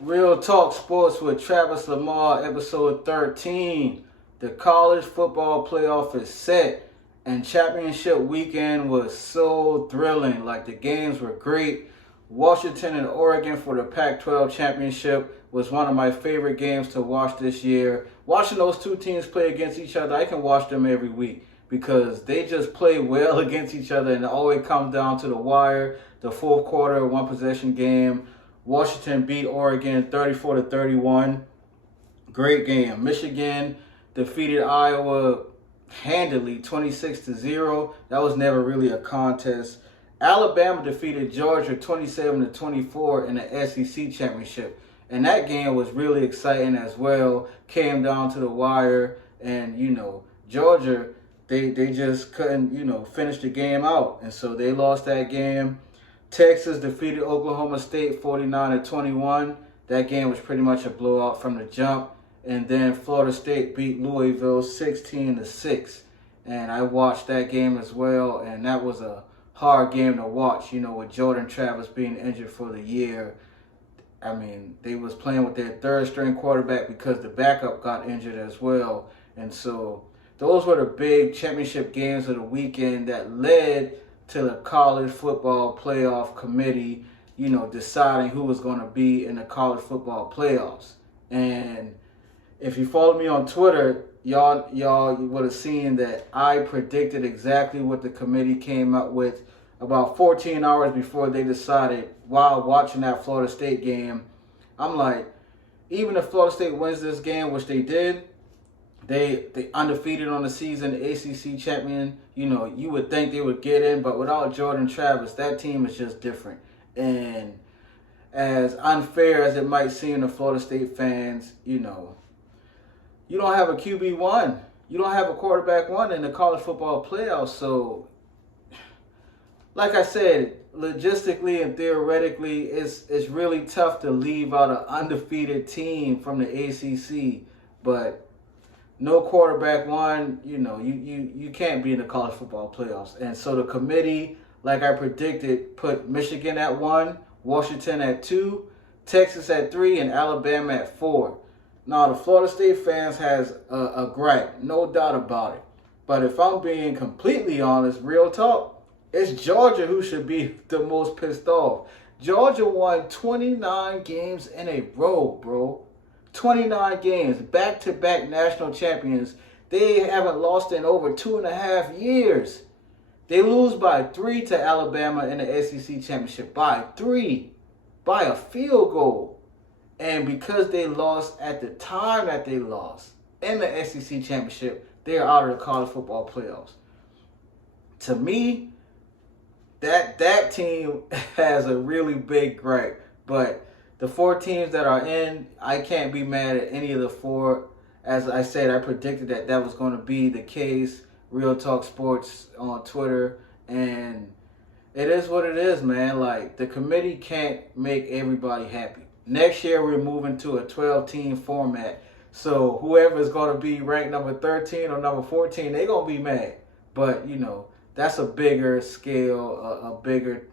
Real Talk Sports with Travis Lamar, episode 13. The college football playoff is set, and championship weekend was so thrilling. Like, the games were great. Washington and Oregon for the Pac-12 championship was one of my favorite games to watch this year. Watching those two teams play against each other, I can watch them every week because they just play well against each other, and it always comes down to the wire. The fourth quarter, one possession game. Washington beat Oregon 34-31. Great game. Michigan defeated Iowa handily 26-0. That was never really a contest. Alabama defeated Georgia 27-24 in the SEC championship. And that game was really exciting as well. Came down to the wire. And, Georgia, they just couldn't, finish the game out. And so they lost that game. Texas defeated Oklahoma State 49-21. That game was pretty much a blowout from the jump. And then Florida State beat Louisville 16-6. And I watched that game as well, and that was a hard game to watch, with Jordan Travis being injured for the year. I mean, they was playing with their third string quarterback because the backup got injured as well. And so those were the big championship games of the weekend that led to the college football playoff committee, deciding who was going to be in the college football playoffs. And if you follow me on Twitter, y'all would have seen that I predicted exactly what the committee came up with about 14 hours before they decided while watching that Florida State game. I'm like, even if Florida State wins this game, which they did, they undefeated on the season, the ACC champion. You would think they would get in, but without Jordan Travis, that team is just different. And as unfair as it might seem to Florida State fans, you don't have a QB1. You don't have a quarterback one in the college football playoffs. So, like I said, logistically and theoretically, it's really tough to leave out an undefeated team from the ACC. But no quarterback one, you can't be in the college football playoffs. And so the committee, like I predicted, put Michigan at 1, Washington at 2, Texas at 3, and Alabama at 4. Now, the Florida State fans has a gripe, no doubt about it. But if I'm being completely honest, real talk, it's Georgia who should be the most pissed off. Georgia won 29 games in a row, bro. 29 games, back-to-back national champions. They haven't lost in over 2.5 years. They lose by 3 to Alabama in the SEC championship. By 3. By a field goal. And because they lost at the time that they lost in the SEC championship, they are out of the college football playoffs. To me, that team has a really big gripe. But the 4 teams that are in, I can't be mad at any of the 4. As I said, I predicted that was going to be the case. Real Talk Sports on Twitter. And it is what it is, man. Like, the committee can't make everybody happy. Next year, we're moving to a 12-team format. So whoever is going to be ranked number 13 or number 14, they're going to be mad. But, that's a bigger scale, a bigger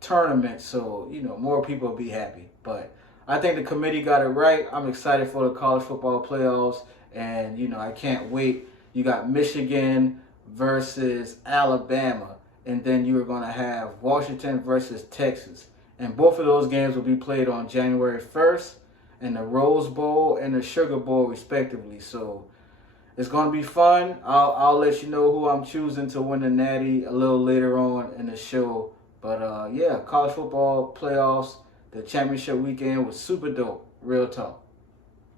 tournament. So, more people will be happy. But I think the committee got it right. I'm excited for the college football playoffs. And, I can't wait. You got Michigan versus Alabama. And then you're going to have Washington versus Texas. And both of those games will be played on January 1st in the Rose Bowl and the Sugar Bowl, respectively. So it's going to be fun. I'll let you know who I'm choosing to win the Natty a little later on in the show. But, college football playoffs, the championship weekend was super dope. Real talk.